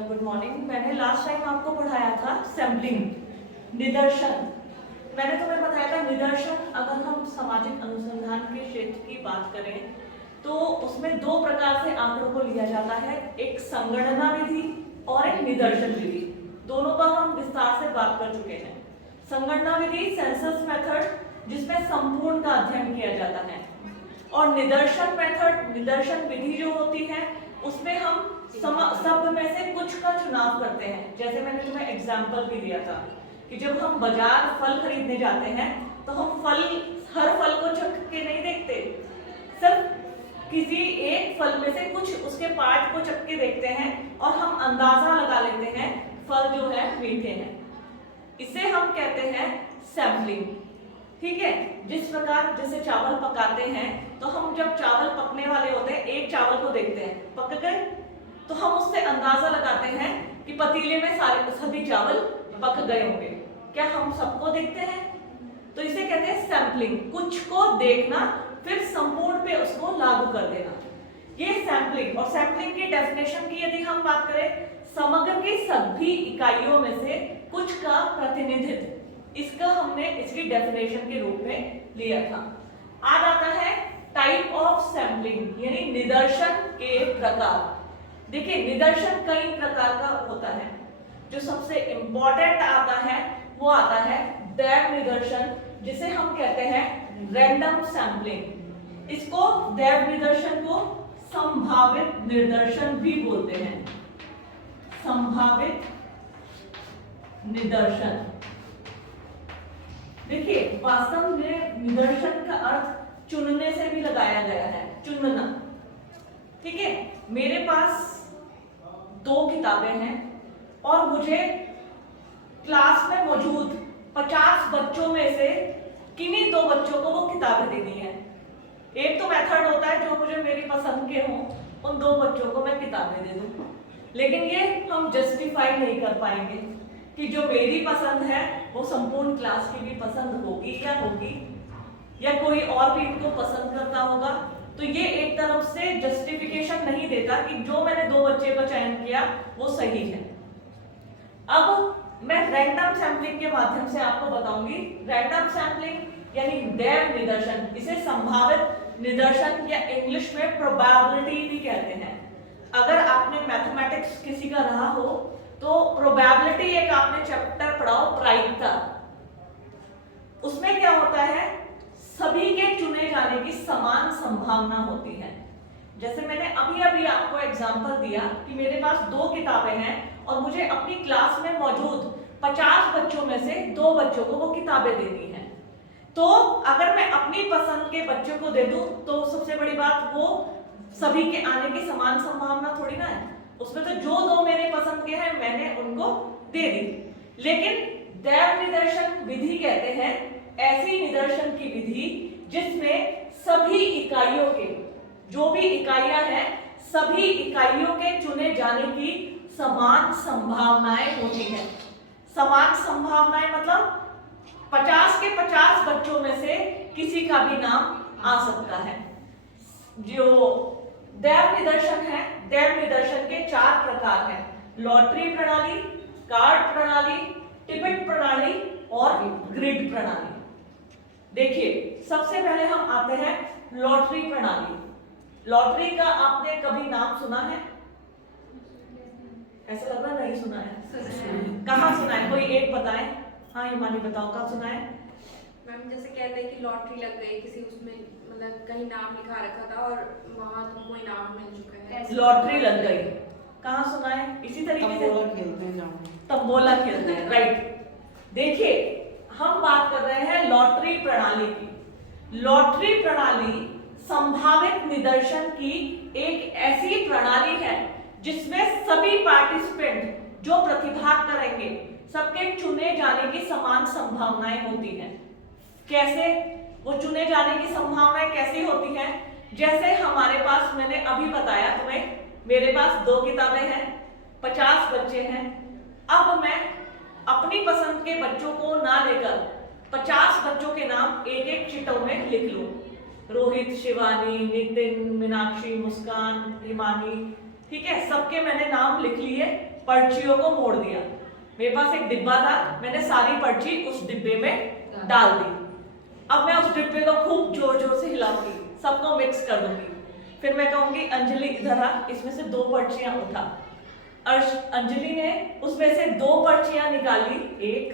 Good morning. मैंने last time आपको पढ़ाया था सैम्पलिंग, निदर्शन। मैंने तुम्हें बताया था निदर्शन, अगर हम सामाजिक अनुसंधान के क्षेत्र की बात करें तो उसमें दो प्रकार से आंकड़ों को लिया जाता है, एक संगणना विधि और एक निदर्शन विधि। दोनों पर हम विस्तार से बात कर चुके हैं। संगणना विधि सेंसस मेथड, जिसमें संपूर्ण का अध्ययन किया जाता है, और निदर्शन मेथड, निदर्शन विधि जो होती है उसमें हम शब्द में से कुछ का चुनाव करते हैं। जैसे मैंने तुम्हें एग्जाम्पल भी दिया था कि जब हम बाजार फल खरीदने जाते हैं तो हम हर फल को चख के नहीं देखते, सिर्फ किसी एक फल में से कुछ उसके पार्ट को चख के देखते हैं और हम अंदाजा लगा लेते हैं फल जो है मीठे हैं। इसे हम कहते हैं सैम्पलिंग। ठीक है, जिस प्रकार जैसे चावल पकाते हैं तो हम जब चावल पकने वाले होते हैं एक चावल को देखते हैं, पक गए, तो हम उससे अंदाजा लगाते हैं कि पतीले में सभी चावल पक गए होंगे। क्या हम सबको देखते हैं? तो इसे कहते हैं सैम्पलिंग। कुछ को देखना फिर संपूर्ण पे उसको लागू कर देना, ये सैम्पलिंग। और सैम्पलिंग की डेफिनेशन की यदि हम बात करें, समग्र की सभी इकाइयों में से कुछ का प्रतिनिधित्व, इसका हमने इसकी डेफिनेशन के रूप में लिया था। आज आता है टाइप ऑफ सैम्पलिंग, यानी निदर्शन के प्रकार। देखिए, निदर्शन कई प्रकार का होता है। जो सबसे इंपॉर्टेंट आता है वो आता है दैव निदर्शन, जिसे हम कहते हैं रैंडम सैम्पलिंग। इसको दैव निदर्शन को संभावित निदर्शन भी बोलते हैं, संभावित निदर्शन। देखिए, वास्तव में निदर्शन का अर्थ चुनने से भी लगाया गया है, चुनना। ठीक है, मेरे पास 2 किताबें हैं और मुझे क्लास में मौजूद 50 बच्चों में से किन्हीं 2 बच्चों को वो किताबें देनी है। एक तो मेथड होता है जो मुझे मेरी पसंद के हों, उन 2 बच्चों को मैं किताबें दे दूं, लेकिन ये हम जस्टिफाई नहीं कर पाएंगे कि जो मेरी पसंद है वो संपूर्ण क्लास की भी पसंद होगी या कोई और भी इनको पसंद करता होगा। तो ये एक तरफ से जस्टिफिकेशन नहीं देता कि जो मैंने 2 बच्चे का चयन किया वो सही है। अब मैं रैंडम सैम्पलिंग के माध्यम से आपको बताऊंगी। रैंडम सैम्पलिंग यानी दैव निदर्शन, इसे संभावित निदर्शन या इंग्लिश में प्रोबेबिलिटी भी कहते हैं। अगर आपने मैथमेटिक्स किसी का रहा हो तो प्रोबेबिलिटी एक आपने चैप्टर पढ़ा हो, प्रायिकता। उसमें क्या होता है, सभी के चुने जाने की समान संभावना होती है। जैसे मैंने अभी आपको एग्जांपल दिया कि मेरे पास 2 किताबें हैं और मुझे अपनी क्लास में मौजूद 50 बच्चों में से 2 बच्चों को वो किताबें देनी है। तो अगर मैं अपनी पसंद के बच्चों को दे दूं तो सबसे बड़ी बात, वो सभी के आने की समान संभावना थोड़ी ना है। उसमें तो जो 2 मेरे पसंद के हैं मैंने उनको दे दी। लेकिन दैव निदर्शन विधि कहते हैं ऐसी निदर्शन की विधि जिसमें सभी इकाइयों के, जो भी इकाइयां हैं, सभी इकाइयों के चुने जाने की समान संभावनाएं होती हैं। समान संभावनाएं मतलब 50 के 50 बच्चों में से किसी का भी नाम आ सकता है। जो दैव निदर्शन है, दैव निदर्शन के 4 प्रकार हैं, लॉटरी प्रणाली, कार्ड प्रणाली, टिकट प्रणाली और ग्रिड प्रणाली। देखिए, सबसे पहले हम आते हैं लॉटरी प्रणाली। लॉटरी का आपने कभी नाम सुना है? ऐसा लग रहा नहीं सुना है। कहाँ सुना है? कोई एक बताए। हाँ हिमानी बताओ, कहाँ सुना है? मैम जैसे कहते हैं कि लॉटरी लग गई किसी, उसमें मतलब कहीं नाम लिखा रखा था और वहां तुमको इनाम मिल चुका है। लॉटरी लग गई, कहाँ सुना है? इसी तरीके से तंबोला खेलते हैं, राइट। देखिए, हम बात कर रहे हैं लॉटरी प्रणाली की। लॉटरी प्रणाली संभावित निदर्शन की एक ऐसी प्रणाली है जिसमें सभी पार्टिसिपेंट जो प्रतिभाग करेंगे सबके चुने जाने की समान संभावनाएं होती हैं। कैसे वो चुने जाने की संभावनाएं कैसी होती हैं? जैसे हमारे पास, मैंने अभी बताया तुम्हें, मेरे पास 2 किताबें हैं, 50 बच्चे हैं। अब मैं अपनी पसंद के बच्चों को ना लेकर 50 बच्चों के नाम एक चिटों में लिख लूं। रोहित, शिवानी, नितिन, मीनाक्षी, मुस्कान, हिमानी, ठीक है, सबके मैंने नाम लिख लिए पर्चियों को मोड़ दिया। मेरे पास एक डिब्बा था, मैंने सारी पर्ची उस डिब्बे में डाल दी। अब मैं उस डिब्बे को खूब जोर जोर से हिलाऊंगी, सबको मिक्स कर दूंगी। फिर मैं कहूंगी अंजलि इधर आ, इसमें से 2 पर्चियां उठा। अंजलि ने उसमें से 2 पर्चियां निकाली, 1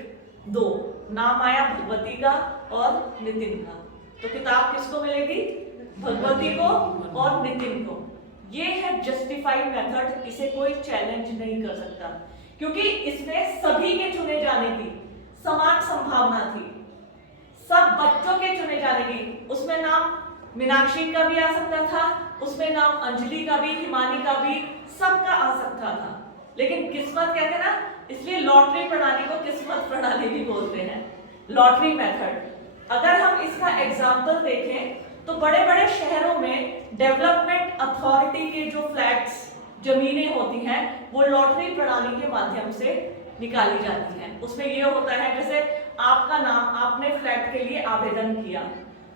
2, नाम आया भगवती का और नितिन का। तो किताब किसको मिलेगी? भगवती को और नितिन को। ये है जस्टिफाइड मेथड, इसे कोई चैलेंज नहीं कर सकता क्योंकि इसमें सभी के चुने जाने की समान संभावना थी, सब बच्चों के चुने जाने की। उसमें नाम मीनाक्षी का भी आ सकता था, उसमें नाम अंजलि का भी, हिमानी का भी, सबका आ सकता था। लेकिन किस्मत कहते हैं ना, इसलिए लॉटरी प्रणाली को किस्मत प्रणाली भी बोलते हैं, लॉटरी मेथड। अगर हम इसका एग्जाम्पल देखें तो बड़े बड़े शहरों में डेवलपमेंट अथॉरिटी के जो फ्लैट्स, जमीनें होती हैं, वो लॉटरी प्रणाली के माध्यम से निकाली जाती हैं। उसमें ये होता है जैसे आपका नाम, आपने फ्लैट के लिए आवेदन किया,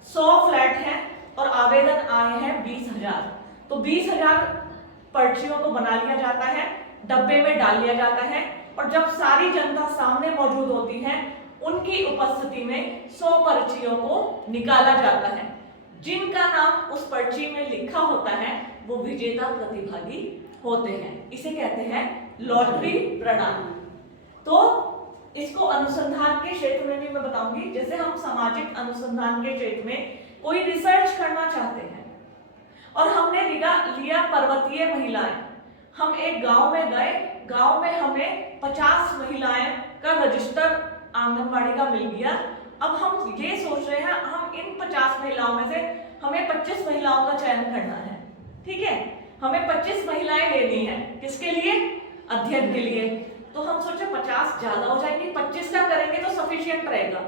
100 फ्लैट हैं और आवेदन आए हैं 20,000, तो 20,000 पर्चियों को बना लिया जाता है, डब्बे में डाल लिया जाता है और जब सारी जनता सामने मौजूद होती है उनकी उपस्थिति में 100 पर्चियों को निकाला जाता है। जिनका नाम उस पर्ची में लिखा होता है वो विजेता प्रतिभागी होते हैं। इसे कहते हैं लॉटरी प्रणाली। तो इसको अनुसंधान के क्षेत्र में भी मैं बताऊंगी। जैसे हम सामाजिक अनुसंधान के क्षेत्र में कोई रिसर्च करना चाहते हैं और हमने लिया पर्वतीय महिलाएं, हम एक गांव में गए, गांव में हमें 50 महिलाएं का रजिस्टर आंगनबाड़ी का मिल गया। अब हम ये सोच रहे हैं हम इन 50 महिलाओं में से हमें 25 महिलाओं का चयन करना है, ठीक है, हमें 25 महिलाएं लेनी है, किसके लिए? अध्ययन के लिए। तो हम सोचे 50 ज्यादा हो जाएंगे, 25 का करेंगे तो सफिशिएंट रहेगा।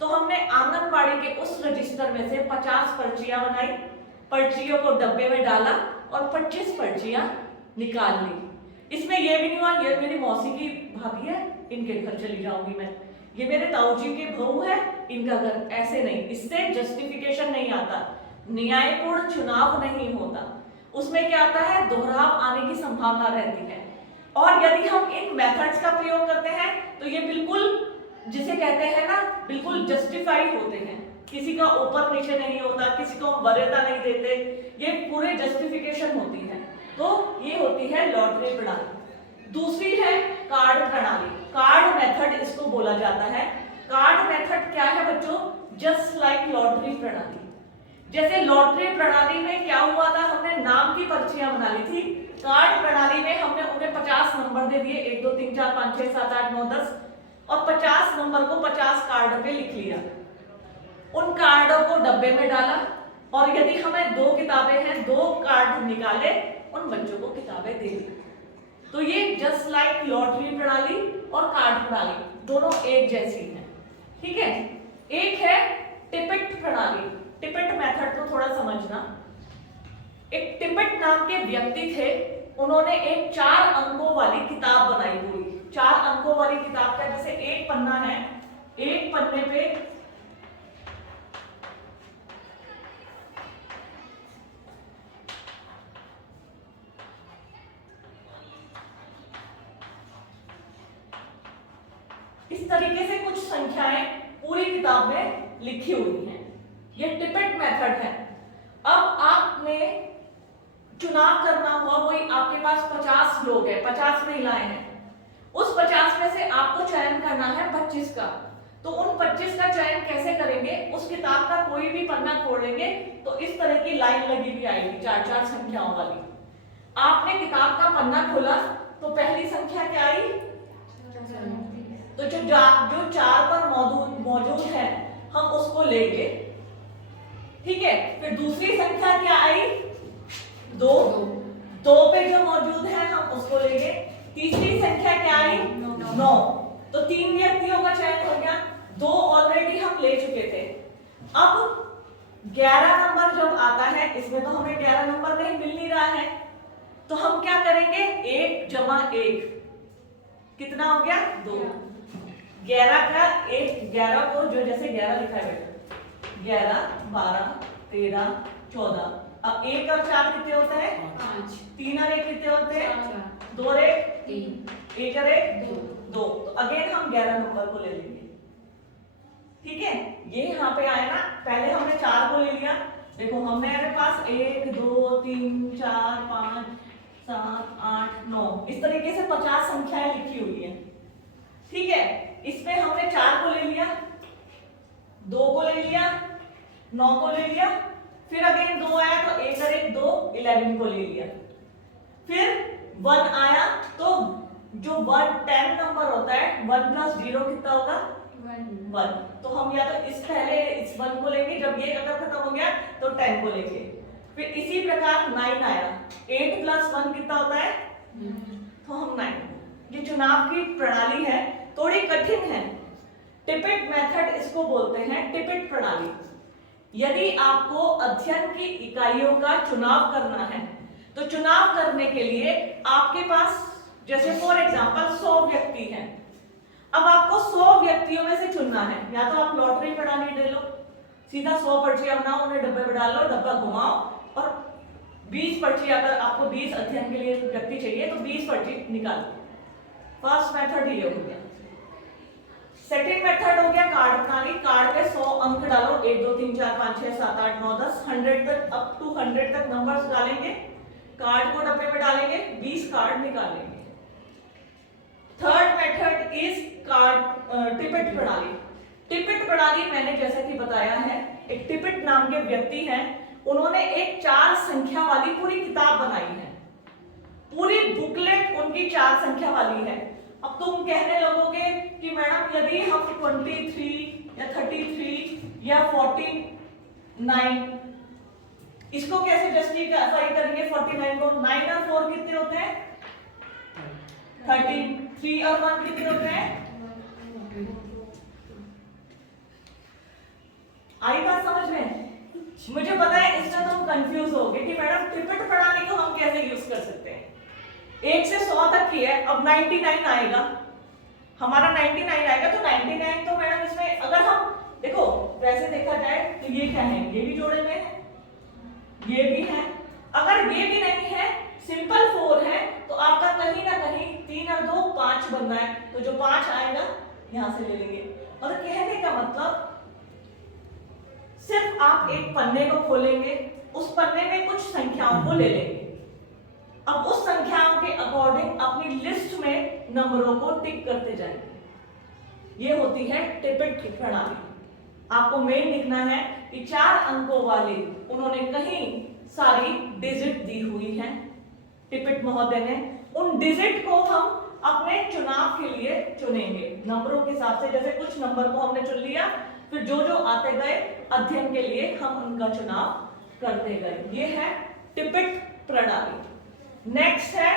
तो हमने आंगनबाड़ी के उस रजिस्टर में से 50 पर्चियां बनाई, पर्चियों को डब्बे में डाला और 25 पर्चियां निकाल ली। इसमें यह भी नहीं हुआ ये मेरी मौसी की भाभी है, इनके घर चली जाऊंगी मैं, ये मेरे ताऊ जी के बहू है, इनका घर, ऐसे नहीं। इससे जस्टिफिकेशन नहीं आता, न्यायपूर्ण चुनाव नहीं होता। उसमें क्या आता है? दोहराव आने की संभावना रहती है। और यदि हम इन मेथड्स का प्रयोग करते हैं तो ये बिल्कुल, जिसे कहते हैं ना, बिल्कुल जस्टिफाइड होते हैं, किसी का ऊपर नीचे नहीं होता, किसी को वरीयता नहीं देते, ये पूरे जस्टिफिकेशन होती है। तो ये होती है लॉटरी प्रणाली। दूसरी है कार्ड प्रणाली, कार्ड मेथड इसको बोला जाता है। कार्ड मेथड क्या है बच्चों? जस्ट लाइक लॉटरी प्रणाली। जैसे लॉटरी प्रणाली में क्या हुआ था, हमने नाम की पर्चियां बना ली थी, कार्ड प्रणाली में हमने उन्हें 50 नंबर दे दिए, 1 2 3 4 5 6 7 8 9 10, और 50 नंबर को 50 कार्ड पे लिख लिया, उन कार्डों को डब्बे में डाला, और यदि हमें 2 किताबें हैं, 2 कार्ड निकाले, उन बच्चों को किताबें दे दी। तो ये जस्ट लाइक लॉटरी प्रणाली और कार्ड प्रणाली दोनों एक जैसी हैं, ठीक है। एक है टिपिट प्रणाली। टिपिट मेथड को थोड़ा समझना। एक टिपिट नाम के व्यक्ति थे, उन्होंने एक 4 अंकों वाली किताब बनाई हुई। 4 अंकों वाली किताब का जैसे एक पन्ना है, एक पन्ने पे इस तरीके से कुछ संख्याएं पूरी किताब में लिखी हुई हैं। ये टिपिट मेथड है। अब आपने चुनाव करना हुआ, वही आपके पास 50 लोग हैं, 50 महिलाएं हैं, उस 50 में से आपको चयन करना है 25 का। तो उन 25 का चयन कैसे करेंगे? उस किताब का कोई भी पन्ना खोलेंगे तो इस तरह की लाइन लगी हुई आएगी, 4-4 संख्याओं वाली। आपने किताब का पन्ना खोला तो पहली संख्या क्या आई? तो जो 4 पर मौजूद है हम उसको लेंगे, ठीक है। फिर दूसरी संख्या क्या आई? 2 पे जो मौजूद है हम उसको लेंगे। तीसरी संख्या क्या आई? 9। तो 3 व्यक्तियों का चयन हो गया, 2 ऑलरेडी हम ले चुके थे। अब 11 नंबर जब आता है, इसमें तो हमें 11 नंबर नहीं मिल नहीं रहा है, तो हम क्या करेंगे? 1 जमा 1 कितना हो गया? 2। 11 का 11 को जो जैसे 11 लिखा है बेटा, 11 12 13 14। अब 1 और 4 कितने होते हैं? 5। 3 और 1 कितने होते हैं? 2 और 1 3। एक और एक दो, तो अगेन हम 11 नंबर को ले लेंगे। ठीक है, ये यहाँ पे आया ना, पहले हमने 4 को ले लिया। देखो हमने मेरे पास 1 2 3 4 5 7 8 9 इस तरीके से 50 संख्याएं लिखी हुई है। ठीक है, इसमें हमने 4 को ले लिया, 2 को ले लिया, 9 को ले लिया, फिर अगेन 2 आया तो 1 और 1 2 11 को ले लिया। फिर 1 आया तो जो 1 10 नंबर होता है 1 + 0 कितना होगा 1, तो हम या तो इस पहले इस 1 को लेंगे, जब ये अगर खत्म हो गया तो 10 को लेंगे। फिर इसी प्रकार 9 आया, 8 + 1 कितना होता है तो हम 9। ये चुनाव की प्रणाली है, थोड़ी कठिन है। टिपिट मेथड इसको बोलते हैं, टिपिट प्रणाली। यदि आपको अध्ययन की इकाइयों का चुनाव करना है तो चुनाव करने के लिए आपके पास जैसे फॉर एग्जांपल 100 व्यक्ति हैं, अब आपको 100 व्यक्तियों में से चुनना है। या तो आप लॉटरी प्रणाली ले लो, सीधा 100 पर्चियां बनाओ, उन्हें डब्बे में डालो, डब्बा घुमाओ और 20 पर्ची, अगर आपको 20 अध्ययन के लिए व्यक्ति चाहिए तो 20 पर्ची निकालो। फर्स्ट मेथड ये हो गया। सेकंड मेथड हो गया कार्ड प्रणाली। कार्ड पे 100 अंक डालो, 1 2 3 4 5 6 7 8 9 10 100 तक, अप टू 100 तक नंबर्स डालेंगे, कार्ड को डब्बे में डालेंगे, 20 कार्ड निकालेंगे। थर्ड मेथड इज कार्ड टिपिट प्रणाली। टिपिट प्रणाली मैंने जैसा कि बताया है, एक टिपिट नाम के व्यक्ति हैं, उन्होंने एक 4 संख्या वाली पूरी किताब बनाई है, पूरी बुकलेट उनकी 4 संख्या वाली है। अब तुम कहने लगोगे कि मैडम यदि हम 23 या 33 या 49 इसको कैसे जस्टिफाई करेंगे? 49 को 9 और 4 कितने होते हैं 13, 3 और 1 कितने होते हैं? आई बात समझ में? मुझे पता है इसमें तुम कंफ्यूज होगे कि मैडम टिपिट प्रणाली को हम कैसे यूज कर सकते हैं। 1 से 100 तक की है, अब 99 आएगा, हमारा 99 आएगा तो 99 तो मैडम इसमें अगर हम देखो वैसे देखा जाए तो ये क्या है, ये भी जोड़े में है, ये भी है, अगर ये भी नहीं है सिंपल 4 है तो आपका कहीं ना कहीं 3 और 2 5 बनना है, तो जो 5 आएगा यहां से ले लेंगे। और कहने का मतलब सिर्फ आप एक पन्ने को खोलेंगे, उस पन्ने में कुछ संख्याओं को ले लेंगे, अब उस संख्याओं के अकॉर्डिंग अपनी लिस्ट में नंबरों को टिक करते जाएंगे। ये होती है टिपिट की प्रणाली। आपको मेन लिखना है कि 4 अंकों वाली उन्होंने कहीं सारी डिजिट दी हुई है टिपिट महोदय ने, उन डिजिट को हम अपने चुनाव के लिए चुनेंगे नंबरों के हिसाब से। जैसे कुछ नंबर को हमने चुन लिया, फिर जो जो आते गए अध्ययन के लिए हम उनका चुनाव करते गए। ये है टिपिट प्रणाली। नेक्स्ट है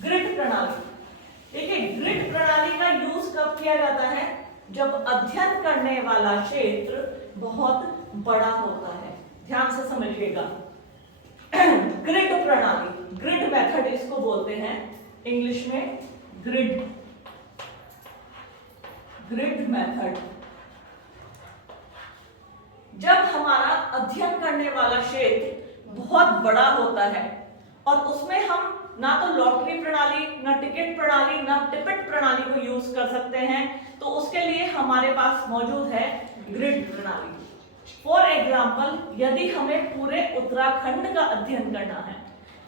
ग्रिड प्रणाली। देखिए ग्रिड प्रणाली का यूज कब किया जाता है? जब अध्ययन करने वाला क्षेत्र बहुत बड़ा होता है। ध्यान से समझिएगा। ग्रिड प्रणाली, ग्रिड मेथड इसको बोलते हैं इंग्लिश में, ग्रिड मेथड। जब हमारा अध्ययन करने वाला क्षेत्र बहुत बड़ा होता है और उसमें हम ना तो लॉटरी प्रणाली, ना टिकट प्रणाली, ना टिपिट प्रणाली को यूज कर सकते हैं, तो उसके लिए हमारे पास मौजूद है ग्रिड प्रणाली। फॉर एग्जाम्पल यदि हमें पूरे उत्तराखंड का अध्ययन करना है,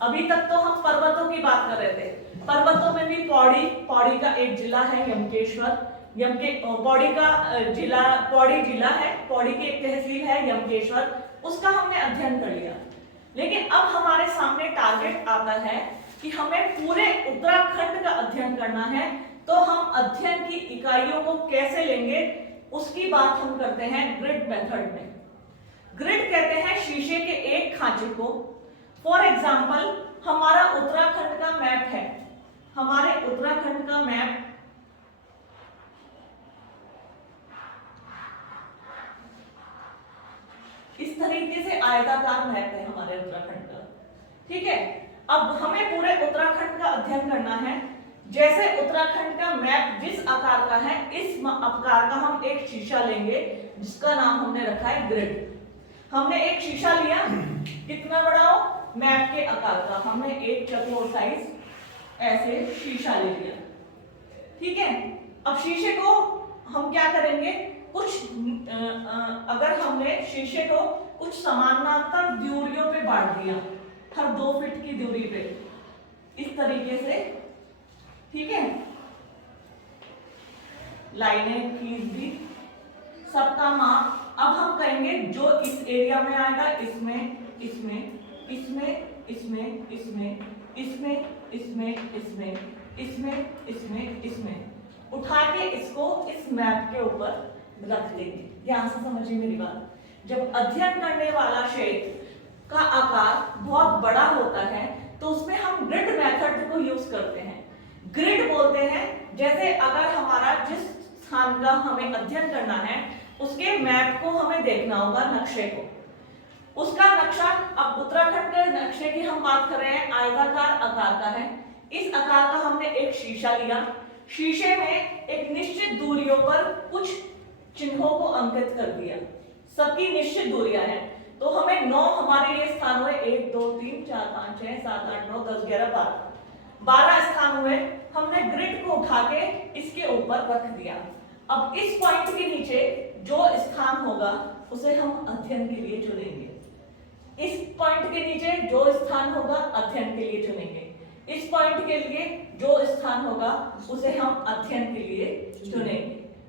अभी तक तो हम पर्वतों की बात कर रहे थे, पर्वतों में भी पौड़ी का एक जिला है यमकेश्वर, पौड़ी जिला है, पौड़ी की एक तहसील है यमकेश्वर, उसका हमने अध्ययन कर लिया। लेकिन अब हमारे सामने टारगेट आता है कि हमें पूरे उत्तराखंड का अध्ययन करना है, तो हम अध्ययन की इकाइयों को कैसे लेंगे उसकी बात हम करते हैं ग्रिड मेथड में। ग्रिड कहते हैं शीशे के एक खांचे को। फॉर एग्जाम्पल हमारा उत्तराखंड का मैप है, हमारे उत्तराखंड का मैप इस तरीके से आयताकार मैप है हमारे उत्तराखंड का। ठीक है, अब हमें पूरे उत्तराखंड का अध्ययन करना है। जैसे उत्तराखंड का मैप जिस आकार का है, इस आकार का हम एक शीशा लेंगे जिसका नाम हमने रखा है ग्रिड। हमने एक शीशा लिया, कितना बड़ा हो? मैप के आकार का। हमने एक चौकोर साइज ऐसे शीशा ले लिया, ठीक है। अब शीशे को हम क्या करेंगे, अगर हमने शीशे को कुछ समानांतर दूरियों पे बांट दिया, हर 2 फीट की दूरी पे, इस तरीके से, ठीक है, लाइनें खींच दी, सबका माप। अब हम कहेंगे जो इस एरिया में आएगा, इसमें इसमें इसमें इसमें इसमें इसमें इसमें इसमें इसमें इसमें इसमें उठा के इसको इस मैप के ऊपर रख देंगे। ध्यान से समझिए मेरी बात। जब अध्ययन करने वाला क्षेत्र का आकार बहुत बड़ा होता है तो उसमें हम ग्रिड मेथड को यूज करते हैं। ग्रिड बोलते हैं, जैसे अगर हमारा जिस स्थान का हमें अध्ययन करना है उसके मैप को हमें देखना होगा, नक्शे को, उसका नक्शा। अब उत्तराखंड के नक्शे की हम बात कर रहे हैं, आयताकार आकार का है। इस आकार का हमने एक शीशा लिया, शीशे में एक निश्चित दूरियों पर कुछ चिन्हों को अंकित कर दिया, सबकी निश्चित दूरियां हैं। तो हमें 9 हमारे लिए स्थान हुए, 1 2 3 4 5 6 7 8 9 10 11 12 स्थान हुए। हमने ग्रिड को उठा के इसके ऊपर रख दिया। अब इस पॉइंट के नीचे जो स्थान होगा उसे हम अध्ययन के लिए चुनेंगे। इस पॉइंट के नीचे जो स्थान होगा अध्ययन के लिए चुनेंगे। इस पॉइंट के लिए जो स्थान होगा उसे हम अध्ययन के लिए चुनेंगे।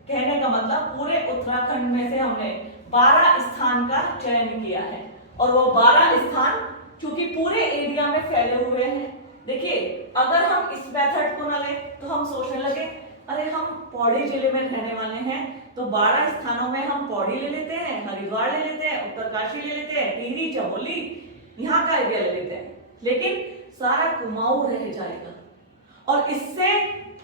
कहने का मतलब पूरे उत्तराखंड में से हमने 12 स्थान का चयन किया है और वो 12 स्थान चूंकि पूरे एरिया में फैले हुए हैं। देखिए, अगर हम इस मेथड को ना लें तो हम सोचने लगे अरे हम पौड़ी जिले में रहने वाले हैं तो 12 स्थानों में हम पौड़ी ले लेते हैं, हरिद्वार ले लेते हैं, उत्तरकाशी ले लेते हैं, टिहरी, चमोली, यहाँ का एरिया ले लेते हैं, लेकिन सारा कुमाऊं रह जाएगा। और इससे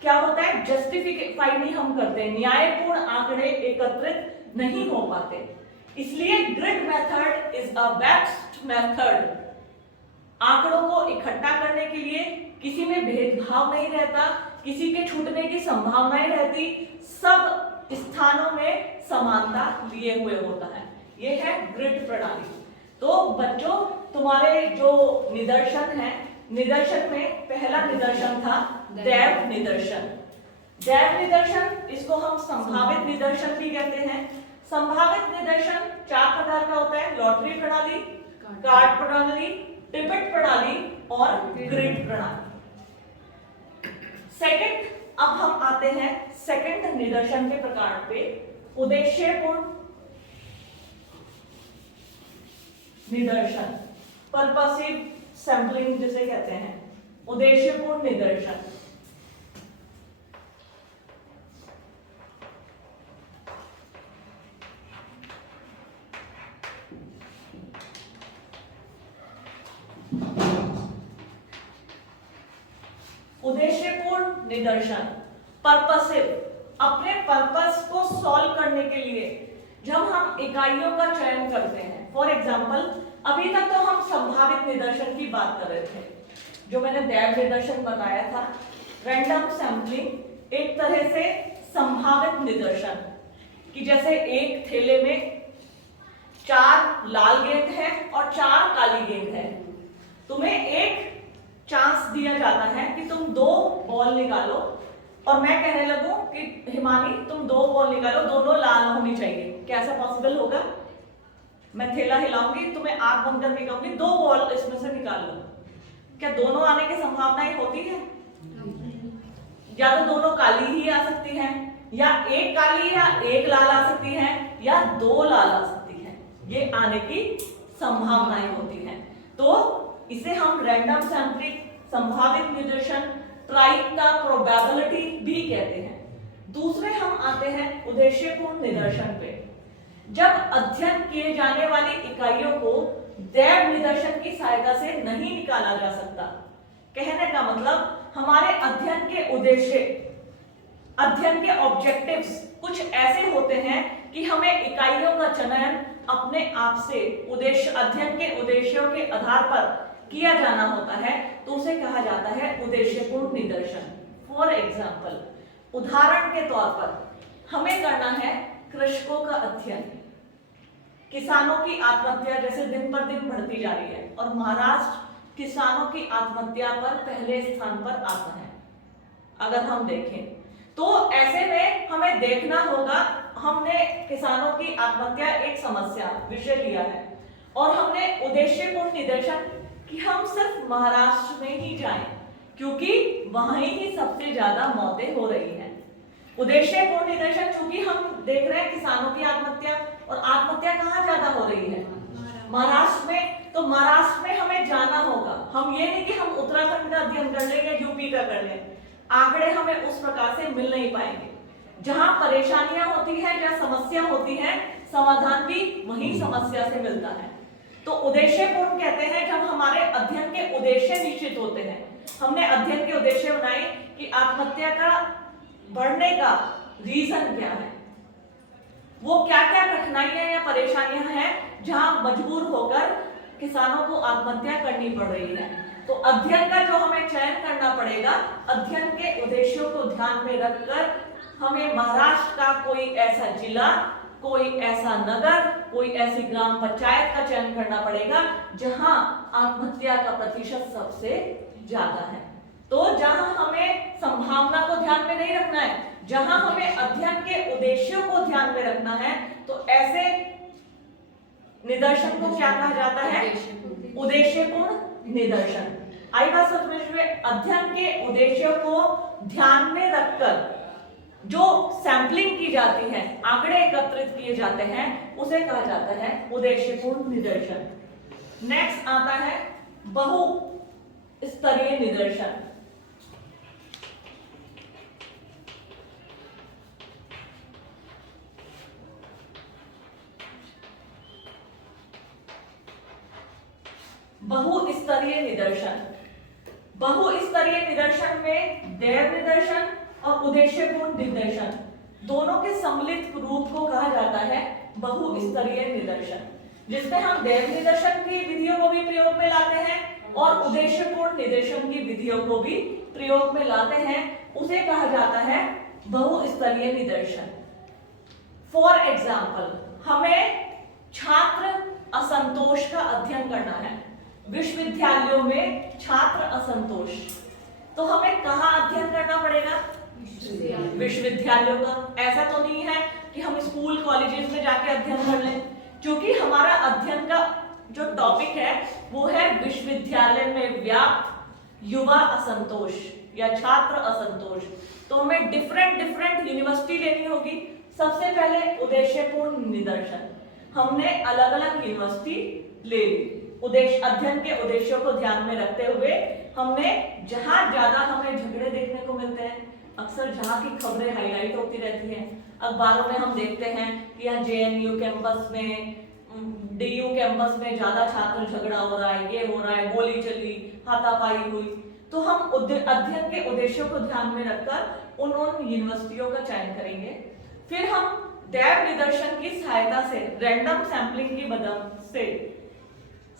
क्या होता है, जस्टिफाई नहीं हम करते, न्यायपूर्ण आंकड़े एकत्रित नहीं हो पाते। इसलिए grid method is a best method. आंकड़ों को इकट्ठा करने के लिए किसी में भेदभाव नहीं रहता, किसी के छूटने की संभावनाएं रहती, सब स्थानों में समानता लिए हुए होता है। यह है ग्रिड प्रणाली। तो बच्चों, तुम्हारे जो निदर्शन है, निदर्शन में पहला निदर्शन था दैव निदर्शन। दैव निदर्शन, इसको हम संभावित निदर्शन भी कहते हैं। संभावित निदर्शन 4 प्रकार का होता है, लॉटरी प्रणाली, कार्ड प्रणाली, टिकट प्रणाली और ग्रिड प्रणाली। सेकंड, अब हम आते हैं सेकंड निदर्शन के प्रकार पे, उद्देश्यपूर्ण निदर्शन, पर्पसिव सैंपलिंग जिसे कहते हैं, उद्देश्यपूर्ण निदर्शन। उद्देश्यपूर्ण निदर्शन, पर्पसिव, अपने पर्पस को सॉल्व करने के लिए जब हम इकाइयों का चयन करते हैं। फॉर एग्जाम्पल, अभी तक तो हम संभावित निदर्शन की बात कर रहे थे, जो मैंने दैव निदर्शन बताया था, रैंडम सैंपलिंग एक तरह से संभावित निदर्शन, कि जैसे एक थैले में 4 लाल गेंद है और 4 काली गेंद है, तुम्हें एक चांस दिया जाता है कि तुम 2 बॉल निकालो, और मैं कहने लगूं कि हिमानी तुम 2 बॉल निकालो, दोनों लाल होनी चाहिए। क्या ऐसा पॉसिबल होगा? मैं थैला हिलाऊंगी, तुम्हें आंख बंद करके कहूंगी 2 बॉल इसमें से निकाल लो, क्या दोनों आने की संभावनाएं होती है? या तो दोनों काली ही आ सकती हैं, या एक काली या एक लाल आ सकती है, या 2 लाल आ सकती है, ये आने की संभावनाएं होती हैं। तो इसे हम रैंडम सैंपलिंग, संभावित निदर्शन, ट्राई का प्रोबेबिलिटी भी कहते हैं। दूसरे हम आते हैं उद्देश्यपूर्ण निदर्शन पे। जब अध्ययन किए जाने वाली इकाइयों को दैव निदर्शन की सहायता से नहीं निकाला जा सकता। कहने का मतलब, हमारे अध्ययन के उद्देश्य, अध्ययन के ऑब्जेक्टिव्स कुछ ऐसे होते हैं कि हमें इकाइयों का चयन अपने आप से उद्देश्य, अध्ययन के उद्देश्यों के आधार पर किया जाना होता है, तो उसे कहा जाता है उद्देश्यपूर्ण निदर्शन। फॉर एग्जाम्पल, उदाहरण के तौर पर हमें करना है कृषकों का अध्ययन। किसानों की आत्महत्या जैसे दिन पर दिन बढ़ती जा रही है, और महाराष्ट्र किसानों की आत्महत्या पर पहले स्थान पर आता है। अगर हम देखें तो ऐसे में हमें देखना होगा, हमने किसानों की आत्महत्या एक समस्या विषय लिया है और हमने उद्देश्यपूर्ण निदर्शन कि हम सिर्फ महाराष्ट्र में ही जाएं क्योंकि वहां ही सबसे ज्यादा मौतें हो रही हैं। उद्देश्यपूर्ण निदर्शन चूंकि हम देख रहे हैं किसानों की आत्महत्या, और आत्महत्या कहाँ ज्यादा हो रही है? महाराष्ट्र में। तो महाराष्ट्र में हमें जाना होगा। हम ये नहीं कि हम उत्तराखंड का अध्ययन कर लें या यूपी का कर लें, आंकड़े हमें उस प्रकार से मिल नहीं पाएंगे। जहां परेशानियां होती हैं, जहां समस्या होती है, समाधान भी वही समस्या से मिलता है। तो उद्देश्यपूर्ण कहते हैं जब हमारे अध्ययन के उद्देश्य निश्चित होते हैं। हमने अध्ययन के उद्देश्य बनाए कि आत्महत्या का बढ़ने का रीजन क्या है, वो क्या क्या कठिनाइयां या परेशानियां हैं जहां मजबूर होकर किसानों को आत्महत्या करनी पड़ रही है। तो अध्ययन का जो हमें चयन करना पड़ेगा, अध्ययन के उद्देश्यों को ध्यान में रखकर हमें महाराष्ट्र का कोई ऐसा जिला, कोई ऐसा नगर, कोई ऐसी ग्राम पंचायत का चयन करना पड़ेगा जहां आत्महत्या का प्रतिशत सबसे ज्यादा है। तो जहां हमें संभावना को ध्यान में नहीं रखना है, जहां हमें अध्ययन के उद्देश्यों को ध्यान में रखना है, तो ऐसे निदर्शन को क्या कहा जाता है? उद्देश्यपूर्ण निदर्शन। आई बात समझ में? अध्ययन के उद्देश्यों को ध्यान में रखकर जो सैंपलिंग की जाती है, आंकड़े एकत्रित किए जाते हैं, उसे कहा जाता है उद्देश्यपूर्ण निदर्शन। नेक्स्ट आता है बहु स्तरीय निदर्शन। बहुस्तरीय निदर्शन। बहुस्तरीय निदर्शन में दैव निदर्शन और उद्देश्यपूर्ण निदर्शन दोनों के सम्मिलित रूप को कहा जाता है बहुस्तरीय निदर्शन, जिसमें हम दैव निदर्शन की विधियों को भी प्रयोग में लाते हैं और उद्देश्यपूर्ण निदर्शन की विधियों को भी प्रयोग में लाते हैं। उसे कहा जाता है बहुस्तरीय निदर्शन। फॉर एग्जाम्पल, हमें छात्र असंतोष का अध्ययन करना है। विश्वविद्यालयों में छात्र असंतोष, तो हमें कहाँ अध्ययन करना पड़ेगा? विश्वविद्यालयों का। ऐसा तो नहीं है कि हम स्कूल कॉलेजेस में जाके अध्ययन कर लें, क्योंकि हमारा अध्ययन का जो टॉपिक है वो है विश्वविद्यालय में व्याप्त युवा असंतोष या छात्र असंतोष। तो हमें डिफरेंट यूनिवर्सिटी लेनी होगी। सबसे पहले उद्देश्यपूर्ण निदर्शन, हमने अलग अलग यूनिवर्सिटी ले ली। उद्देश्य, अध्ययन के उद्देश्यों को ध्यान में रखते हुए हमने जहां ज्यादा हमें झगड़े देखने को मिलते हैं, अक्सर जहां की खबरें हाईलाइट होती रहती हैं, अखबारों में हम देखते हैं कि यहाँ जेएनयू कैंपस में, डीयू कैंपस में ज्यादा छात्र झगड़ा हो रहा है, ये हो रहा है, गोली चली, हाथापाई हुई। तो हम अध्ययन के उद्देश्यों को ध्यान में रखकर उन यूनिवर्सिटियों का चयन करेंगे। फिर हम दैव निदर्शन की सहायता से, रैंडम सैंपलिंग की मदद से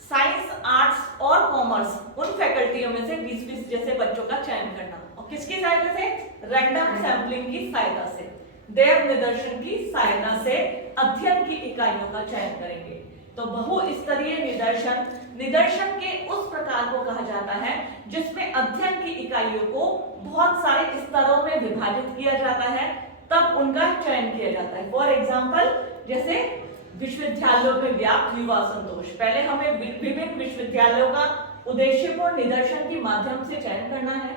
साइंस, आर्ट्स और कॉमर्स उन फैकल्टियों में से 20-20 जैसे बच्चों का चयन करना। और किसकी सहायता से? रैंडम सैंपलिंग की सहायता से, दैव निदर्शन की सहायता से अध्ययन की इकाइयों का चयन करेंगे। तो बहुस्तरीय निदर्शन, निदर्शन के उस प्रकार को कहा जाता है जिसमें अध्ययन की इकाइयों को बहुत सारे स्तरों में विभाजित किया जाता है, तब उनका चयन किया जाता है। फॉर एग्जाम्पल, जैसे विश्वविद्यालयों में व्याप्त युवा संतोष, पहले हमें विभिन्न विश्वविद्यालयों का उद्देश्यपूर्ण निदर्शन के माध्यम से चयन करना है।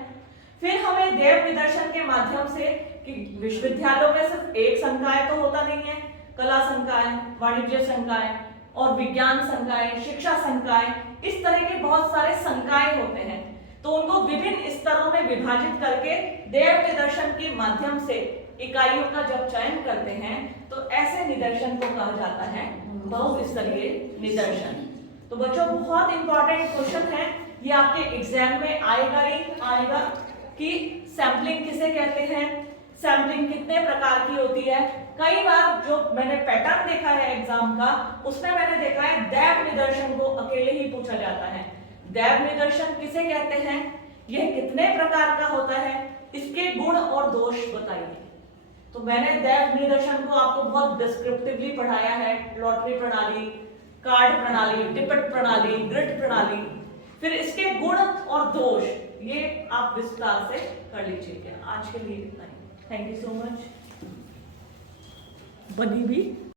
फिर हमें दैव निदर्शन के माध्यम से, कि विश्वविद्यालयों में सिर्फ एक संकाय तो होता नहीं है, कला संकाय, वाणिज्य संकाय और विज्ञान संकाय, शिक्षा संकाय, इस तरह के बहुत सारे संकाय होते हैं। तो उनको विभिन्न स्तरों में विभाजित करके दैव निदर्शन के माध्यम से इकाइयों का जब चयन करते हैं, तो ऐसे निदर्शन को कहा जाता है बहुस्तरीय निदर्शन। तो बच्चों, बहुत इंपॉर्टेंट क्वेश्चन है ये, आपके एग्जाम में आएगा ही आएगा कि सैंपलिंग किसे कहते हैं, सैंपलिंग कितने प्रकार की होती है। कई बार जो मैंने पैटर्न देखा है एग्जाम का, उसमें मैंने देखा है दैव निदर्शन को अकेले ही पूछा जाता है। दैव निदर्शन किसे कहते हैं, यह कितने प्रकार का होता है, इसके गुण और दोष बताइए। तो मैंने दैव निदर्शन को आपको बहुत डिस्क्रिप्टिवली पढ़ाया है। लॉटरी प्रणाली, कार्ड प्रणाली, टिकट प्रणाली, ग्रिड प्रणाली, फिर इसके गुण और दोष ये आप विस्तार से कर लीजिएगा। आज के लिए इतना ही। Thank you so much. बनी भी